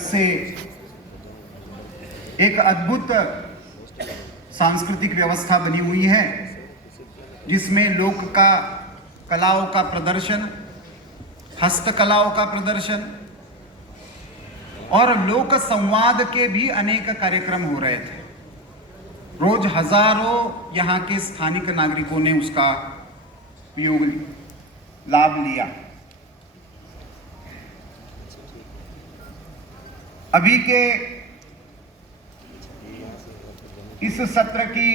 से एक अद्भुत सांस्कृतिक व्यवस्था बनी हुई है जिसमें लोक का कलाओं का प्रदर्शन, हस्तकलाओं का प्रदर्शन और लोक संवाद के भी अनेक कार्यक्रम हो रहे थे। रोज हजारों यहाँ के स्थानिक नागरिकों ने उसका उपयोग लाभ लिया। अभी के इस सत्र की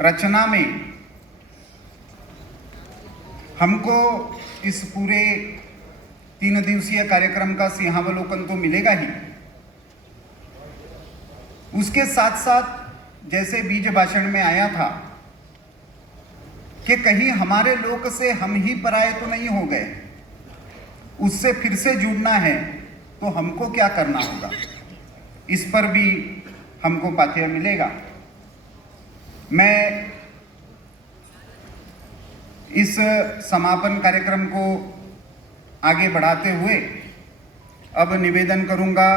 रचना में हमको इस पूरे 3 दिवसीय कार्यक्रम का सिंहावलोकन तो मिलेगा ही, उसके साथ साथ जैसे बीज भाषण में आया था कि कहीं हमारे लोक से हम ही पराये तो नहीं हो गए, उससे फिर से जुड़ना है तो हमको क्या करना होगा, इस पर भी हमको पाठ्य मिलेगा। मैं इस समापन कार्यक्रम को आगे बढ़ाते हुए अब निवेदन करूंगा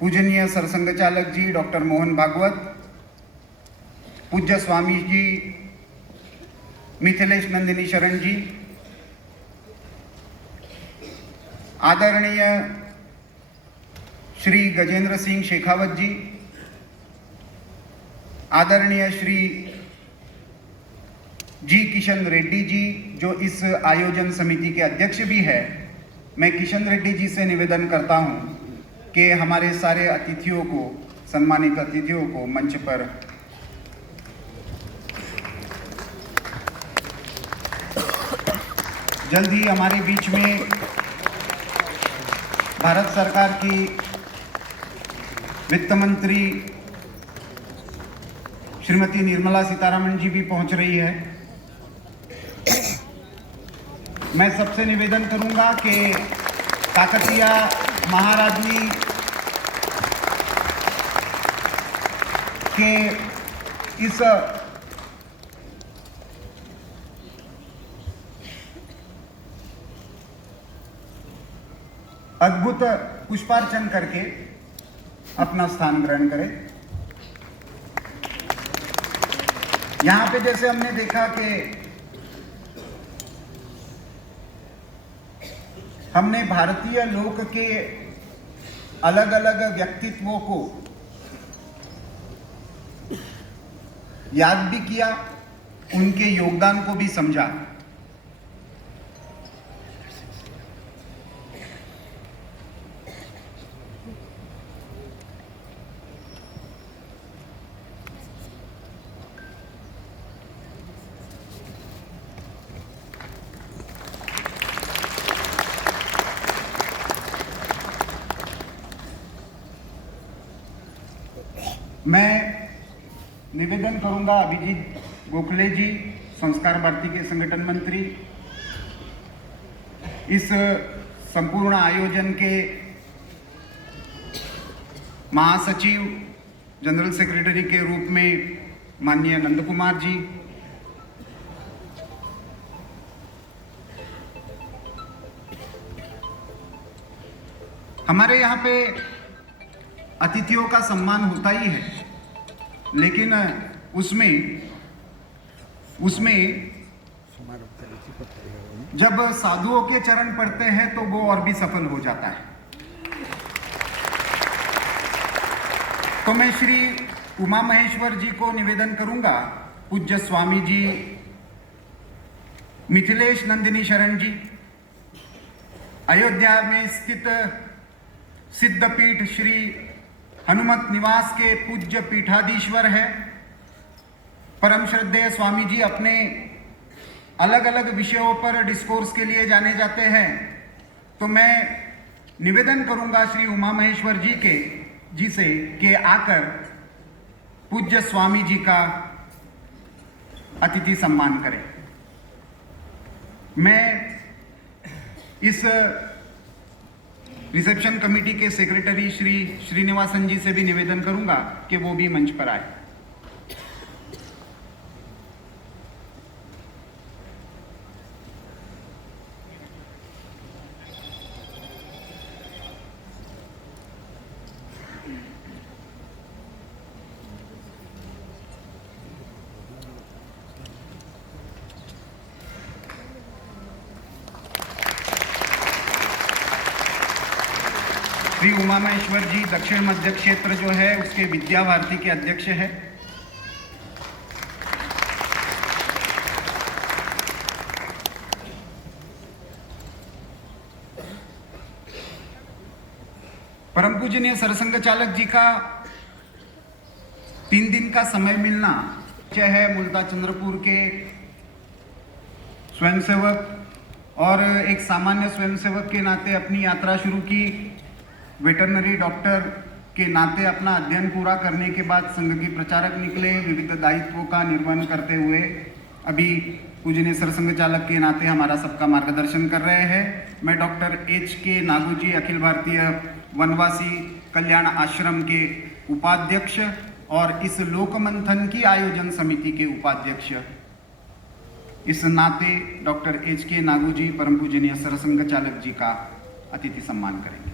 पूजनीय सरसंघ चालक जी डॉक्टर मोहन भागवत, पूज्य स्वामी जी मिथिलेश नंदिनी शरण जी, आदरणीय श्री गजेंद्र सिंह शेखावत जी, आदरणीय श्री जी किशन रेड्डी जी जो इस आयोजन समिति के अध्यक्ष भी है। मैं किशन रेड्डी जी से निवेदन करता हूं कि हमारे सारे अतिथियों को, सम्मानित अतिथियों को मंच पर जल्द ही हमारे बीच में भारत सरकार की वित्त मंत्री श्रीमती निर्मला सीतारमण जी भी पहुंच रही है। मैं सबसे निवेदन करूंगा कि काकतीय महाराजनी के इस अद्भुत पुष्पार्चन करके अपना स्थान ग्रहण करें। यहां पे जैसे हमने देखा कि हमने भारतीय लोक के अलग अलग व्यक्तित्वों को याद भी किया, उनके योगदान को भी समझा। मैं निवेदन करूंगा अभिजीत गोखले जी, संस्कार भारती के संगठन मंत्री, इस संपूर्ण आयोजन के महासचिव जनरल सेक्रेटरी के रूप में माननीय नंद कुमार जी, हमारे यहाँ पे अतिथियों का सम्मान होता ही है, लेकिन उसमें जब साधुओं के चरण पड़ते हैं तो वो और भी सफल हो जाता है। तो मैं श्री उमा महेश्वर जी को निवेदन करूंगा, पूज्य स्वामी जी मिथिलेश नंदिनी शरण जी, अयोध्या में स्थित सिद्धपीठ श्री हनुमत निवास के पूज्य पीठाधीश्वर है। परम श्रद्धेय स्वामी जी अपने अलग अलग विषयों पर डिस्कोर्स के लिए जाने जाते हैं, तो मैं निवेदन करूंगा श्री उमा महेश्वर जी से कि आकर पूज्य स्वामी जी का अतिथि सम्मान करें। मैं इस रिसेप्शन कमेटी के सेक्रेटरी श्री श्रीनिवासन जी से भी निवेदन करूंगा कि वो भी मंच पर आए। श्री उमा महेश्वर जी दक्षिण मध्य क्षेत्र जो है उसके विद्या भारती के अध्यक्ष है। परम पूजनीय सरसंघ चालक जी का 3 दिन का समय मिलना है। मूलतः चंद्रपुर के स्वयंसेवक और एक सामान्य स्वयंसेवक के नाते अपनी यात्रा शुरू की। वेटरनरी डॉक्टर के नाते अपना अध्ययन पूरा करने के बाद संघ की प्रचारक निकले, विविध दायित्वों का निर्वहन करते हुए अभी पूजनीय सरसंघ चालक के नाते हमारा सबका मार्गदर्शन कर रहे हैं। मैं डॉक्टर HK नागू जी, अखिल भारतीय वनवासी कल्याण आश्रम के उपाध्यक्ष और इस लोकमंथन की आयोजन समिति के उपाध्यक्ष, इस नाते डॉक्टर HK नागू जी परम पूजनीय सरसंघ चालक जी का अतिथि सम्मान करेंगे।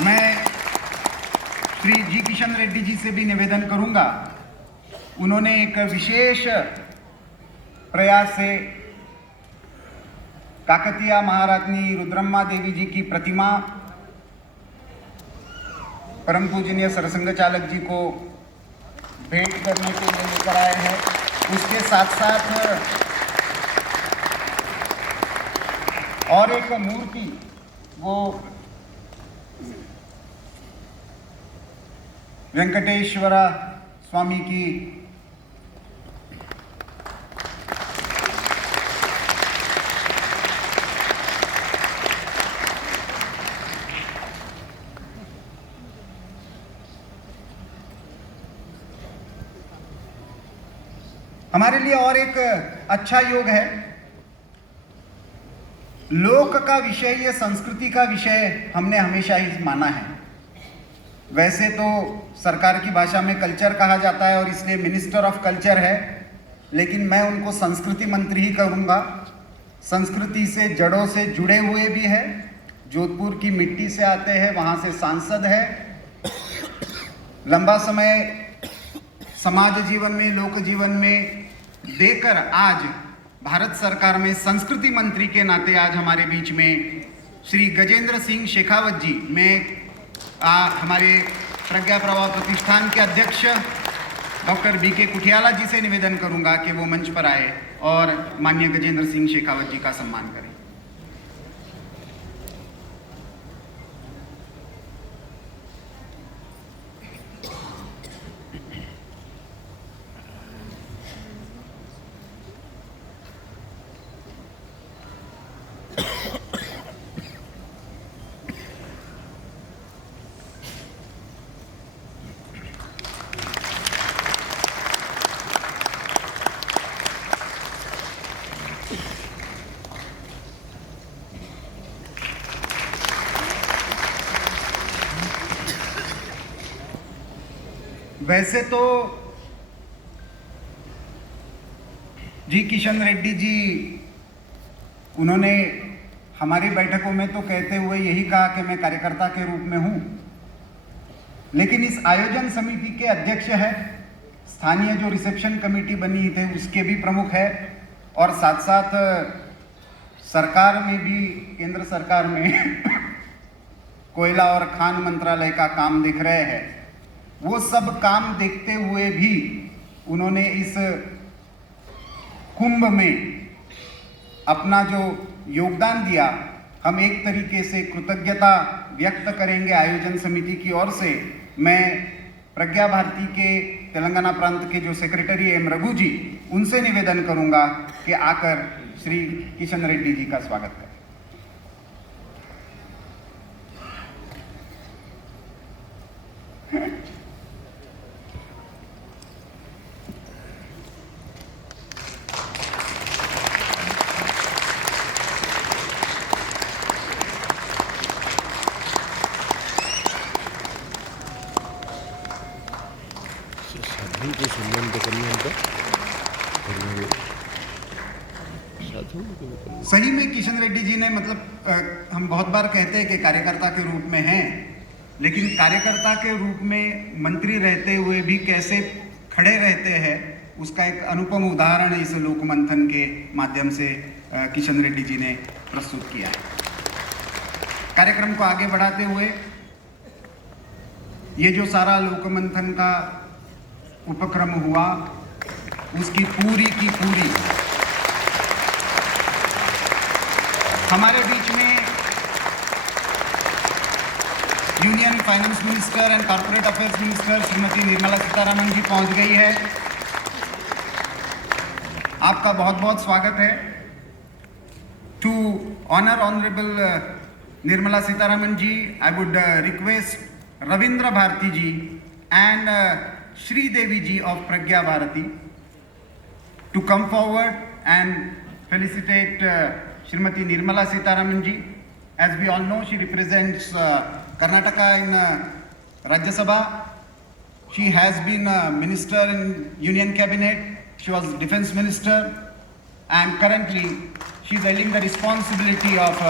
मैं श्री जी किशन रेड्डी जी से भी निवेदन करूंगा, उन्होंने एक विशेष प्रयास से काकतीय महारानी रुद्रम्मा देवी जी की प्रतिमा परम पूजनीय सरसंघ चालक जी को भेंट करने के लिए लेकर आए हैं। उसके साथ साथ और एक मूर्ति, वो वेंकटेश्वर स्वामी की हमारे लिए और एक अच्छा योग है। लोक का विषय, ये संस्कृति का विषय हमने हमेशा ही माना है। वैसे तो सरकार की भाषा में कल्चर कहा जाता है और इसलिए मिनिस्टर ऑफ कल्चर है, लेकिन मैं उनको संस्कृति मंत्री ही कहूँगा। संस्कृति से जड़ों से जुड़े हुए भी है, जोधपुर की मिट्टी से आते हैं, वहाँ से सांसद है, लंबा समय समाज जीवन में, लोक जीवन में देकर आज भारत सरकार में संस्कृति मंत्री के नाते आज हमारे बीच में श्री गजेंद्र सिंह शेखावत जी, मैं हमारे प्रज्ञा प्रवाह प्रतिष्ठान के अध्यक्ष डॉक्टर BK कुठियाला जी से निवेदन करूंगा कि वो मंच पर आए और माननीय गजेंद्र सिंह शेखावत जी का सम्मान करें। वैसे तो जी किशन रेड्डी जी, उन्होंने हमारी बैठकों में तो कहते हुए यही कहा कि मैं कार्यकर्ता के रूप में हूं, लेकिन इस आयोजन समिति के अध्यक्ष है, स्थानीय जो रिसेप्शन कमेटी बनी थे उसके भी प्रमुख है, और साथ साथ सरकार में भी, केंद्र सरकार में कोयला और खान मंत्रालय का काम देख रहे हैं। वो सब काम देखते हुए भी उन्होंने इस कुंभ में अपना जो योगदान दिया, हम एक तरीके से कृतज्ञता व्यक्त करेंगे आयोजन समिति की ओर से। मैं प्रज्ञा भारती के तेलंगाना प्रांत के जो सेक्रेटरी M रघु जी, उनसे निवेदन करूंगा कि आकर श्री किशन रेड्डी जी का स्वागत करें। को सम्मान करने सही में किशन रेड्डी जी ने मतलब हम बहुत बार कहते हैं कि कार्यकर्ता के रूप में हैं, लेकिन कार्यकर्ता के रूप में मंत्री रहते हुए भी कैसे खड़े रहते हैं उसका एक अनुपम उदाहरण इस लोकमंथन के माध्यम से किशन रेड्डी जी ने प्रस्तुत किया है। कार्यक्रम को आगे बढ़ाते हुए ये जो सारा लोकमंथन का उपक्रम हुआ उसकी पूरी की पूरी हमारे बीच में union finance minister and corporate affairs minister Shrimati Nirmala Sitharaman ji पहुंच गई है। आपका बहुत बहुत स्वागत है। To honour honourable Nirmala Sitharaman ji, I would request Ravindra Bharti ji and Sridevi ji of Pragya Bharti to come forward and felicitate Srimati Nirmala Sitharaman ji. As we all know, she represents Karnataka in Rajya Sabha. She has been a minister in Union Cabinet. She was Defence Minister, and currently she is holding the responsibility of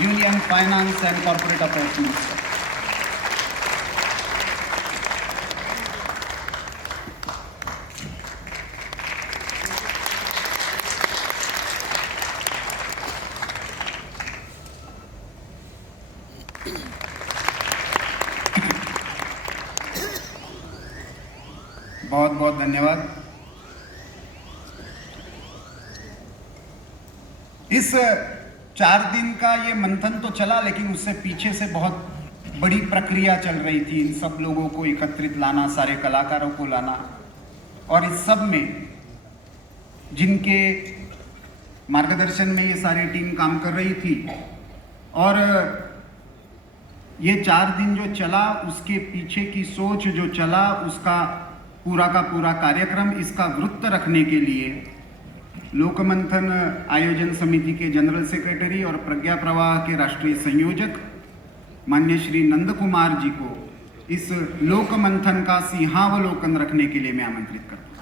Union Finance and Corporate Affairs Minister. बहुत बहुत धन्यवाद। इस 4 दिन का ये मंथन तो चला, लेकिन उससे पीछे से बहुत बड़ी प्रक्रिया चल रही थी। इन सब लोगों को एकत्रित लाना, सारे कलाकारों को लाना, और इस सब में जिनके मार्गदर्शन में ये सारी टीम काम कर रही थी, और ये 4 दिन जो चला उसके पीछे की सोच जो चला, उसका पूरा का पूरा कार्यक्रम, इसका वृत्त रखने के लिए लोकमंथन आयोजन समिति के जनरल सेक्रेटरी और प्रज्ञा प्रवाह के राष्ट्रीय संयोजक माननीय श्री नंद कुमार जी को इस लोकमंथन का सिंहावलोकन रखने के लिए मैं आमंत्रित करता हूँ।